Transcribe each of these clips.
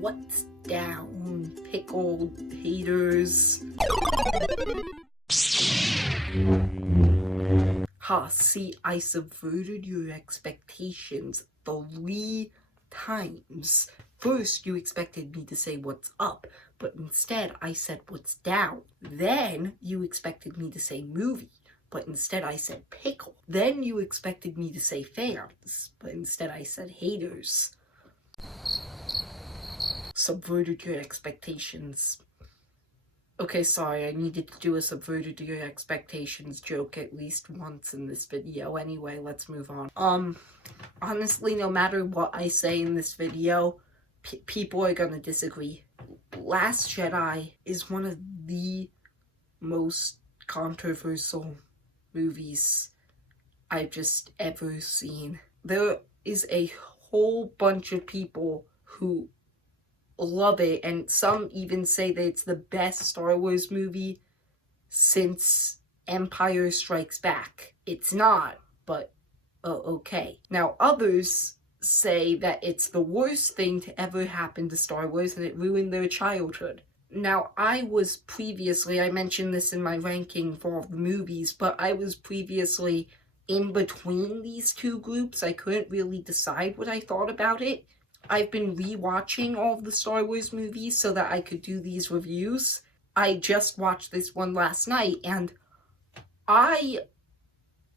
What's down, pickled haters? Ha, see, I subverted your expectations 3 times. First, you expected me to say what's up, but instead I said what's down. Then, you expected me to say movie, but instead I said pickle. Then you expected me to say fans, but instead I said haters. Subverted your expectations. Okay, sorry, I needed to do a subverted your expectations joke at least once in this video. Anyway, let's move on. Honestly, no matter what I say in this video, people are gonna disagree. Last Jedi is one of the most controversial movies I've just ever seen. There is a whole bunch of people who love it, and some even say that it's the best Star Wars movie since Empire Strikes Back. It's not, but okay. Now, others say that it's the worst thing to ever happen to Star Wars and it ruined their childhood. Now, I mentioned this in my ranking for all the movies, but I was previously in between these two groups. I couldn't really decide what I thought about it. I've been rewatching all of the Star Wars movies so that I could do these reviews. I just watched this one last night, and I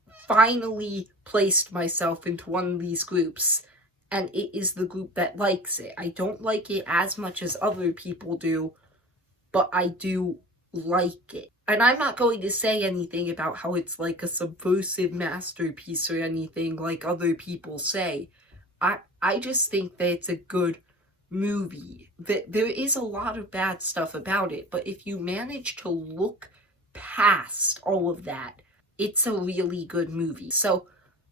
finally placed myself into one of these groups, and it is the group that likes it. I don't like it as much as other people do, but I do like it. And I'm not going to say anything about how it's like a subversive masterpiece or anything like other people say. I just think that it's a good movie. There is a lot of bad stuff about it, but if you manage to look past all of that, it's a really good movie. So,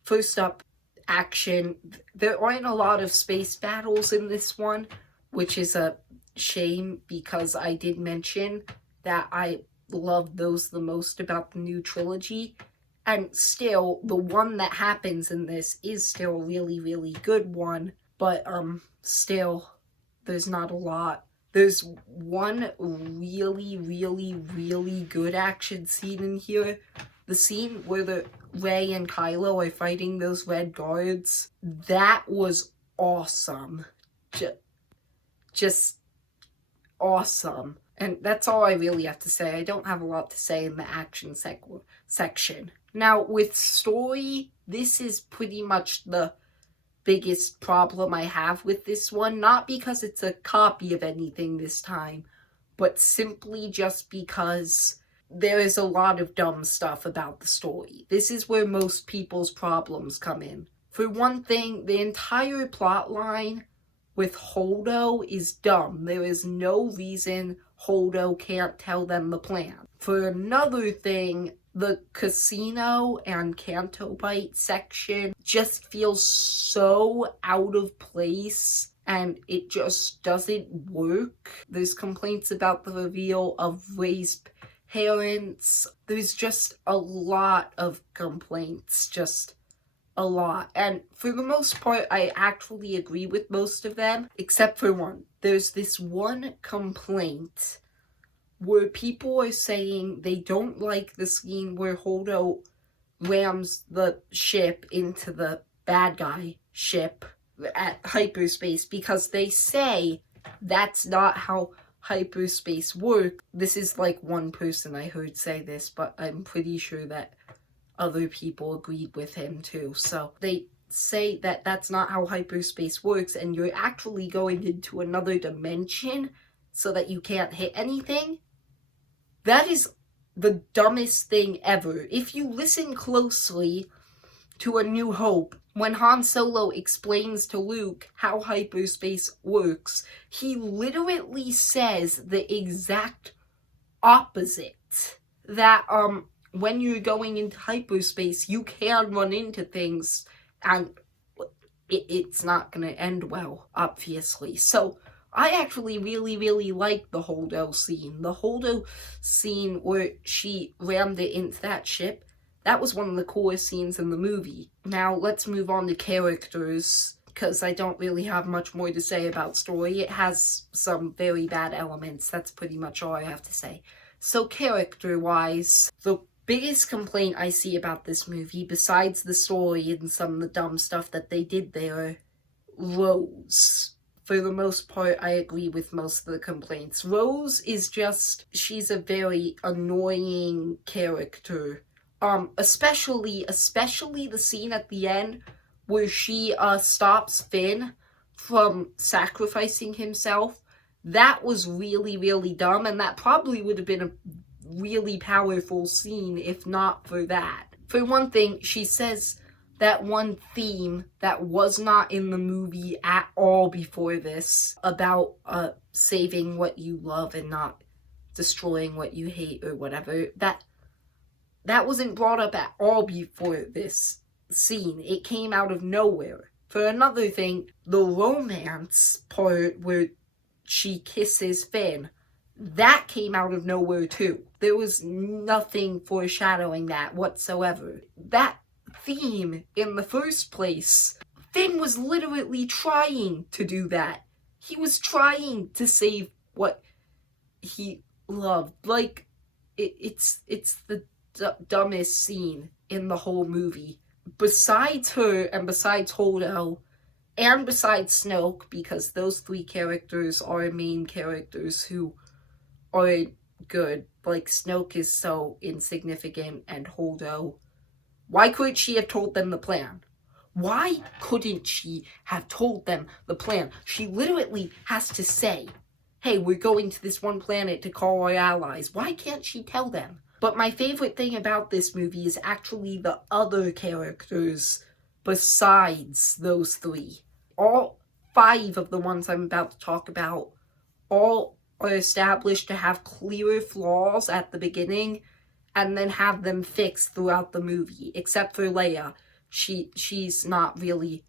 first up, action. There aren't a lot of space battles in this one, which is a shame because I did mention that I love those the most about the new trilogy. And still, the one that happens in this is still a really, really good one. But, still, there's not a lot. There's one really, really, really good action scene in here. The scene where Rey and Kylo are fighting those red guards. That was awesome. Just awesome. And that's all I really have to say. I don't have a lot to say in the action section. Now, with story, this is pretty much the biggest problem I have with this one. Not because it's a copy of anything this time, but simply just because there is a lot of dumb stuff about the story. This is where most people's problems come in. For one thing, the entire plot line with Holdo is dumb. There is no reason Holdo can't tell them the plan. For another thing, the casino and Canto Bite section just feels so out of place and it just doesn't work. There's complaints about the reveal of Rey's parents. There's just a lot of complaints, just a lot. And for the most part, I actually agree with most of them, except for one. There's this one complaint where people are saying they don't like the scene where Holdo rams the ship into the bad guy ship at hyperspace because they say that's not how hyperspace works. This is like one person I heard say this, but I'm pretty sure that other people agreed with him too. So they say that that's not how hyperspace works and you're actually going into another dimension so that you can't hit anything. That is the dumbest thing ever. If you listen closely to A New Hope, when Han Solo explains to Luke how hyperspace works, he literally says the exact opposite. That, when you're going into hyperspace, you can run into things, and it's not gonna end well, obviously. So, I actually really, really like the Holdo scene. The Holdo scene where she rammed it into that ship, that was one of the coolest scenes in the movie. Now, let's move on to characters. because I don't really have much more to say about story. It has some very bad elements. That's pretty much all I have to say. So character-wise, the biggest complaint I see about this movie, besides the story and some of the dumb stuff that they did there, Rose. For the most part, I agree with most of the complaints. Rose is just, she's a very annoying character. Especially the scene at the end where she stops Finn from sacrificing himself. That was really, really dumb, and that probably would have been a really powerful scene if not for that. For one thing, she says that one theme that was not in the movie at all before this, about saving what you love and not destroying what you hate or whatever, that wasn't brought up at all before this scene. It came out of nowhere. For another thing, the romance part where she kisses Finn, that came out of nowhere too. There was nothing foreshadowing that whatsoever. That theme in the first place, Finn was literally trying to do that. He was trying to save what he loved. Like, it's the dumbest scene in the whole movie. Besides her, and besides Holdo, and besides Snoke, because those three characters are main characters who aren't good. Like, Snoke is so insignificant, and Holdo, why couldn't she have told them the plan? Why couldn't she have told them the plan? She literally has to say, hey, we're going to this one planet to call our allies. Why can't she tell them? But my favorite thing about this movie is actually the other characters besides those three. All 5 of the ones I'm about to talk about all are established to have clear flaws at the beginning and then have them fixed throughout the movie. Except for Leia. She's not really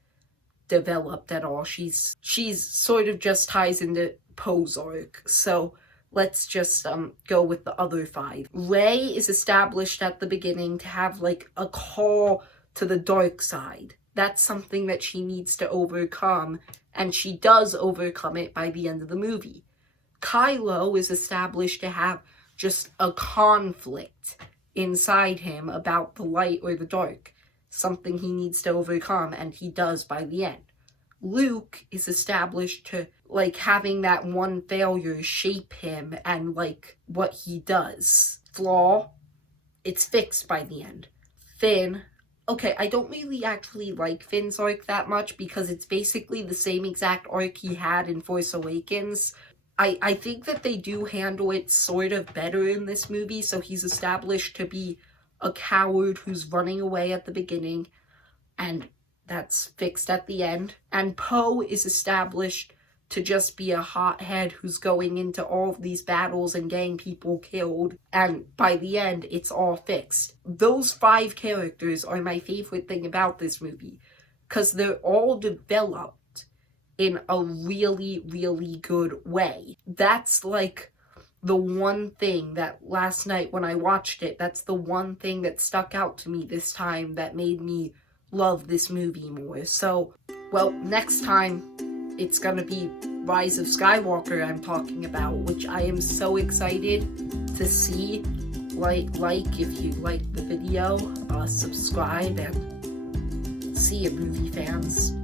developed at all. She's sort of just ties into Poe's arc. So let's just go with the other 5. Rey is established at the beginning to have like a call to the dark side. That's something that she needs to overcome, and she does overcome it by the end of the movie. Kylo is established to have just a conflict inside him about the light or the dark. Something he needs to overcome, and he does by the end. Luke is established to, like, having that one failure shape him and, like, what he does. Flaw, it's fixed by the end. Finn, okay, I don't really actually like Finn's arc that much because it's basically the same exact arc he had in Force Awakens. I think that they do handle it sort of better in this movie, so he's established to be a coward who's running away at the beginning, and that's fixed at the end. And Poe is established to just be a hothead who's going into all of these battles and getting people killed, and by the end, it's all fixed. Those 5 characters are my favorite thing about this movie, because they're all developed in a really, really good way. That's like the one thing that last night when I watched it, that's the one thing that stuck out to me this time that made me love this movie more. So, well, next time it's gonna be Rise of Skywalker I'm talking about, which I am so excited to see. Like if you like the video, subscribe, and see you, movie fans.